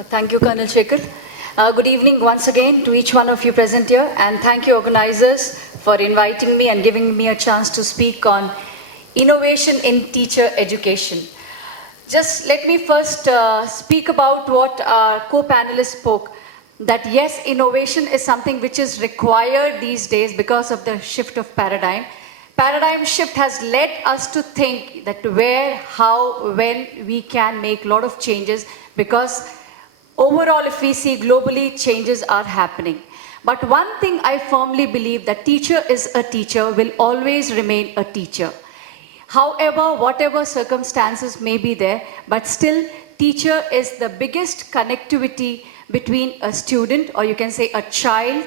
Thank you, Colonel Shekhar. Good evening once again to each one of you present here, and thank you, organizers, for inviting me and giving me a chance to speak on innovation in teacher education. Just let me first speak about what our co-panelists spoke, that yes, innovation is something which is required these days because of the shift of paradigm. Paradigm shift has led us to think that where, how, when we can make a lot of changes, because overall, if we see globally, changes are happening. But one thing I firmly believe, that teacher is a teacher, will always remain a teacher. However, whatever circumstances may be there, but still teacher is the biggest connectivity between a student, or you can say a child,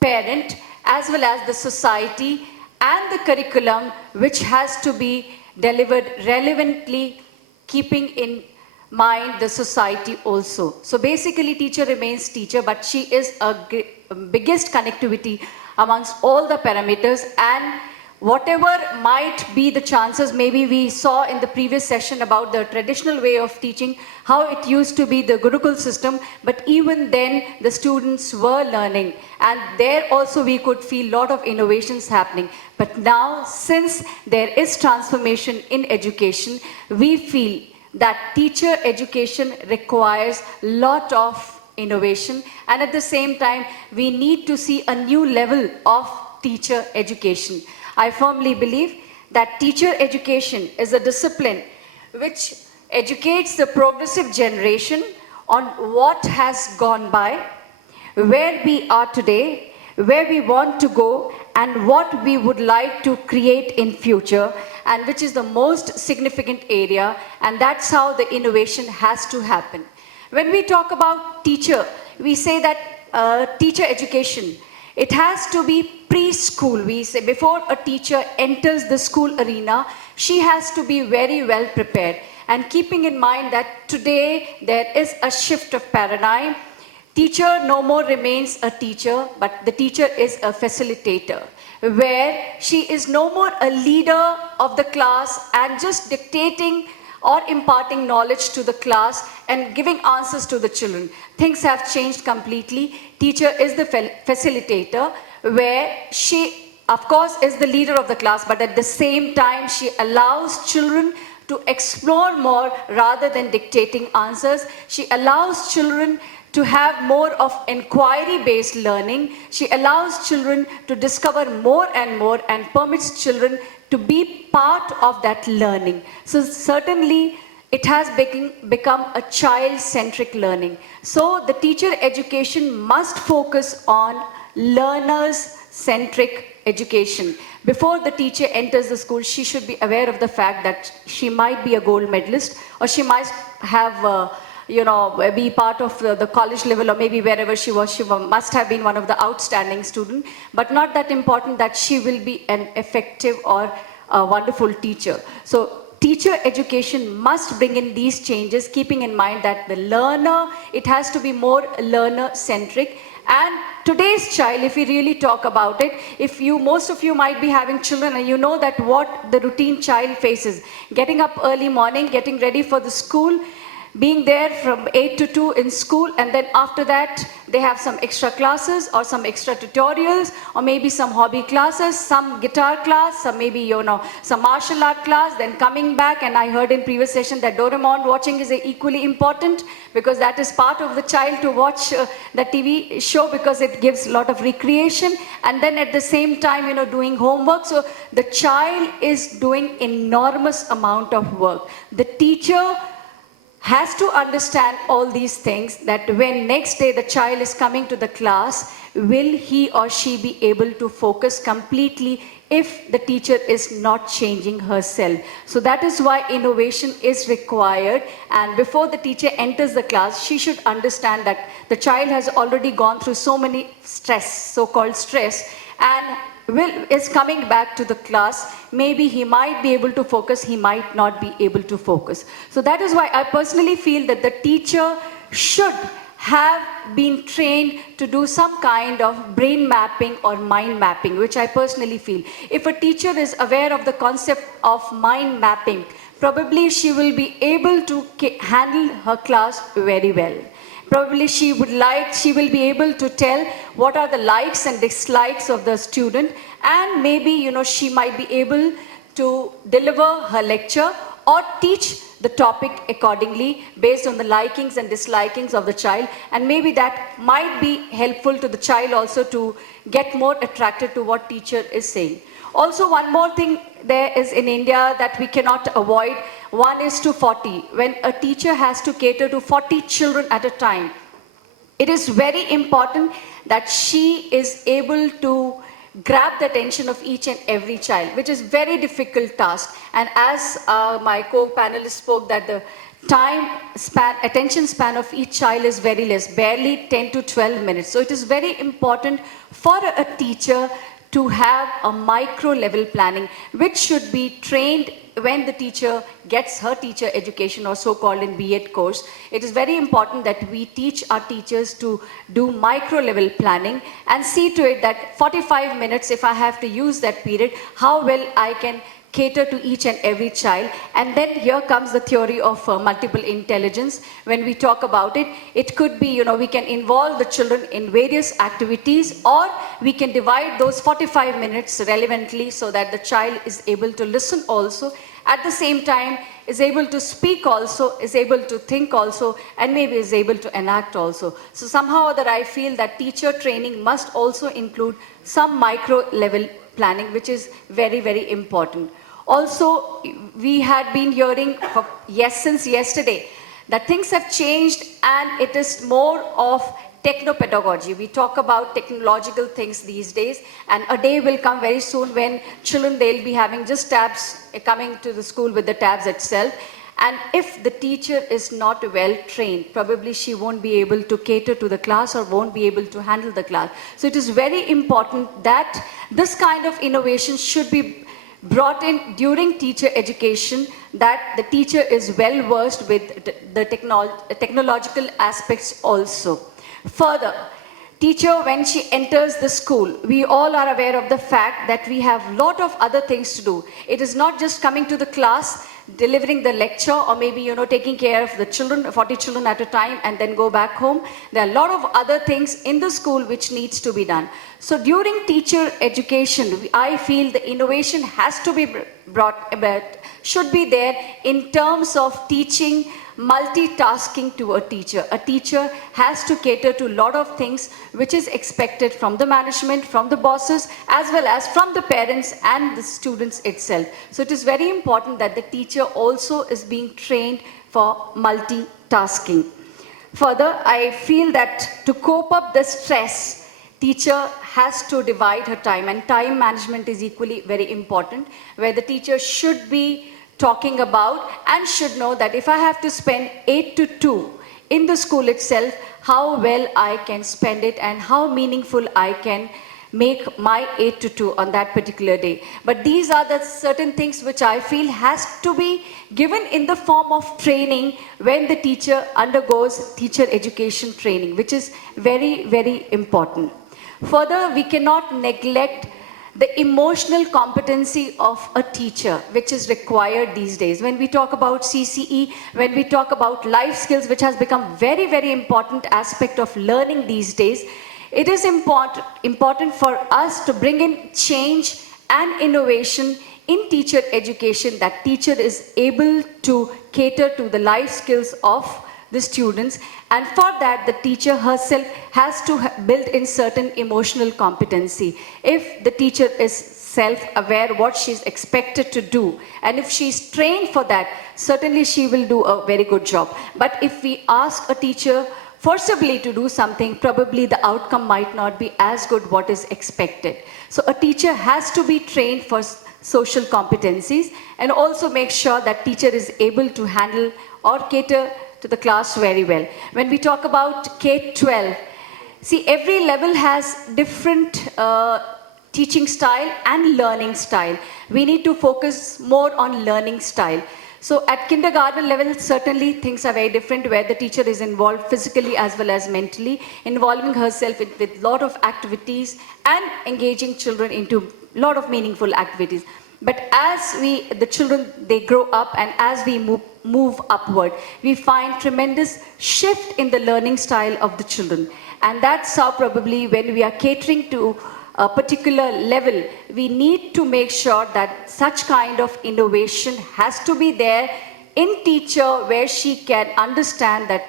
parent, as well as the society and the curriculum, which has to be delivered relevantly, keeping in mind the society also. So basically teacher remains teacher, but she is a biggest connectivity amongst all the parameters, and whatever might be the chances, maybe we saw in the previous session about the traditional way of teaching, how it used to be the Gurukul system, but even then the students were learning, and there also we could feel a lot of innovations happening. But now, since there is transformation in education, we feel that teacher education requires a lot of innovation, and at the same time we need to see a new level of teacher education. I firmly believe that teacher education is a discipline which educates the progressive generation on what has gone by, where we are today, where we want to go, and what we would like to create in future, and which is the most significant area, and that's how the innovation has to happen. When we talk about teacher, we say that teacher education, it has to be preschool. We say before a teacher enters the school arena, she has to be very well prepared. And keeping in mind that today there is a shift of paradigm, teacher no more remains a teacher, but the teacher is a facilitator, where she is no more a leader of the class and just dictating or imparting knowledge to the class and giving answers to the children. Things have changed completely. Teacher is the facilitator, where she, of course, is the leader of the class, but at the same time, she allows children to explore more rather than dictating answers. She allows children to have more of inquiry-based learning. She allows children to discover more and permits children to be part of that learning. So certainly it has become a child-centric learning. So the teacher education must focus on learners-centric education. Before the teacher enters the school, she should be aware of the fact that she might be a gold medalist, or she might have be part of the college level, or maybe wherever she was, she must have been one of the outstanding students, but not that important that she will be an effective or a wonderful teacher. So teacher education must bring in these changes, keeping in mind that the learner, it has to be more learner-centric. And today's child, if we really talk about it, most of you might be having children, and you know that what the routine child faces. Getting up early morning, getting ready for the school, being there from 8 to 2 in school, and then after that they have some extra classes or some extra tutorials, or maybe some hobby classes, some guitar class, some maybe some martial art class, then coming back. And I heard in previous session that Doraemon watching is equally important, because that is part of the child to watch the TV show, because it gives a lot of recreation, and then at the same time doing homework. So the child is doing enormous amount of work. The teacher has to understand all these things, that when next day the child is coming to the class, will he or she be able to focus completely if the teacher is not changing herself. So that is why innovation is required, and before the teacher enters the class, she should understand that the child has already gone through so many so-called stress, and is coming back to the class. Maybe he might be able to focus, he might not be able to focus. So that is why I personally feel that the teacher should have been trained to do some kind of brain mapping or mind mapping, which I personally feel. If a teacher is aware of the concept of mind mapping, probably she will be able to handle her class very well. Probably she will be able to tell what are the likes and dislikes of the student, and maybe, she might be able to deliver her lecture or teach the topic accordingly based on the likings and dislikings of the child, and maybe that might be helpful to the child also to get more attracted to what teacher is saying. Also, one more thing there is in India that we cannot avoid, 1:40. When a teacher has to cater to 40 children at a time, it is very important that she is able to grab the attention of each and every child, which is very difficult task. And as my co-panelist spoke, that the attention span of each child is very less, barely 10 to 12 minutes. So it is very important for a teacher to have a micro level planning, which should be trained when the teacher gets her teacher education, or so-called in B.Ed course. It is very important that we teach our teachers to do micro level planning and see to it that 45 minutes, if I have to use that period, how well I can cater to each and every child. And then here comes the theory of multiple intelligence. When we talk about it, it could be, we can involve the children in various activities, or we can divide those 45 minutes relevantly so that the child is able to listen also, at the same time is able to speak also, is able to think also, and maybe is able to enact also. So somehow or other I feel that teacher training must also include some micro level planning, which is very, very important. Also, we had been hearing since yesterday that things have changed, and it is more of technopedagogy. We talk about technological things these days, and a day will come very soon when children, they'll be having just tabs, coming to the school with the tabs itself. And if the teacher is not well trained, probably she won't be able to cater to the class or won't be able to handle the class. So it is very important that this kind of innovation should be brought in during teacher education, that the teacher is well versed with the technological aspects also. Further, teacher, when she enters the school, we all are aware of the fact that we have a lot of other things to do. It is not just coming to the class, delivering the lecture, or maybe, taking care of the children, 40 children at a time, and then go back home. There are a lot of other things in the school which needs to be done. So during teacher education, I feel the innovation has to be brought about, should be there in terms of teaching multitasking to a teacher. A teacher has to cater to a lot of things which is expected from the management, from the bosses, as well as from the parents and the students itself. So it is very important that the teacher also is being trained for multitasking. Further, I feel that to cope up the stress, teacher has to divide her time, and time management is equally very important, where the teacher should be talking about and should know that if I have to spend 8 to 2 in the school itself, how well I can spend it and how meaningful I can make my 8 to 2 on that particular day. But these are the certain things which I feel has to be given in the form of training when the teacher undergoes teacher education training, which is very, very important. Further, we cannot neglect the emotional competency of a teacher, which is required these days. When we talk about CCE, when we talk about life skills, which has become very, very important aspect of learning these days, it is important for us to bring in change and innovation in teacher education, that teacher is able to cater to the life skills of the students, and for that the teacher herself has to build in certain emotional competency. If the teacher is self-aware what she's expected to do, and if she's trained for that, certainly she will do a very good job. But if we ask a teacher forcibly to do something, probably the outcome might not be as good what is expected. So a teacher has to be trained for social competencies, and also make sure that teacher is able to handle or cater to the class very well. When we talk about K-12, see, every level has different teaching style and learning style. We need to focus more on learning style. So at kindergarten level, certainly things are very different, where the teacher is involved physically as well as mentally, involving herself with a lot of activities and engaging children into a lot of meaningful activities. But as the children, they grow up, and as we move upward, we find tremendous shift in the learning style of the children. And that's how probably when we are catering to a particular level, we need to make sure that such kind of innovation has to be there in teacher, where she can understand that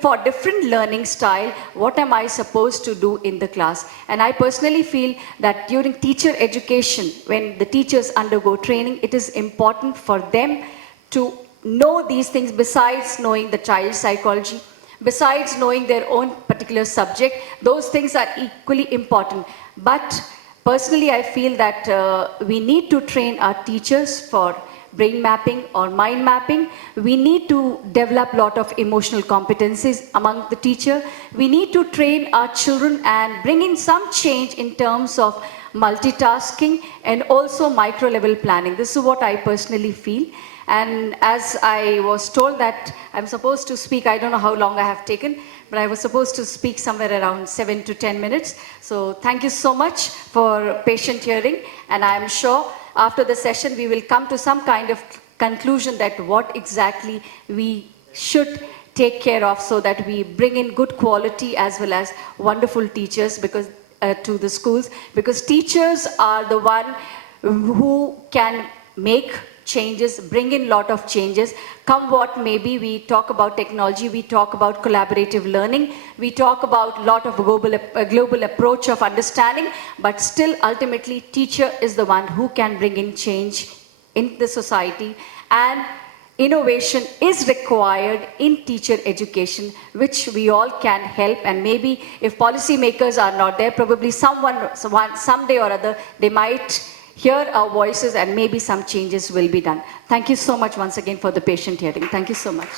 for different learning style, what am I supposed to do in the class? And I personally feel that during teacher education, when the teachers undergo training, it is important for them to know these things besides knowing the child psychology, besides knowing their own particular subject. Those things are equally important. But personally, I feel that we need to train our teachers for brain mapping or mind mapping. We need to develop a lot of emotional competencies among the teacher. We need to train our children and bring in some change in terms of multitasking and also micro level planning. This is what I personally feel. And as I was told that I'm supposed to speak, I don't know how long I have taken, but I was supposed to speak somewhere around 7 to 10 minutes. So thank you so much for patient hearing, and I'm sure after the session we will come to some kind of conclusion that what exactly we should take care of, so that we bring in good quality as well as wonderful teachers to the schools, because teachers are the one who can make changes, bring in lot of changes. Come what may be, we talk about technology, we talk about collaborative learning, we talk about lot of global approach of understanding, but still ultimately teacher is the one who can bring in change in the society. And innovation is required in teacher education, which we all can help. And maybe if policy makers are not there, probably someday or other, they might hear our voices and maybe some changes will be done. Thank you so much once again for the patient hearing. Thank you so much.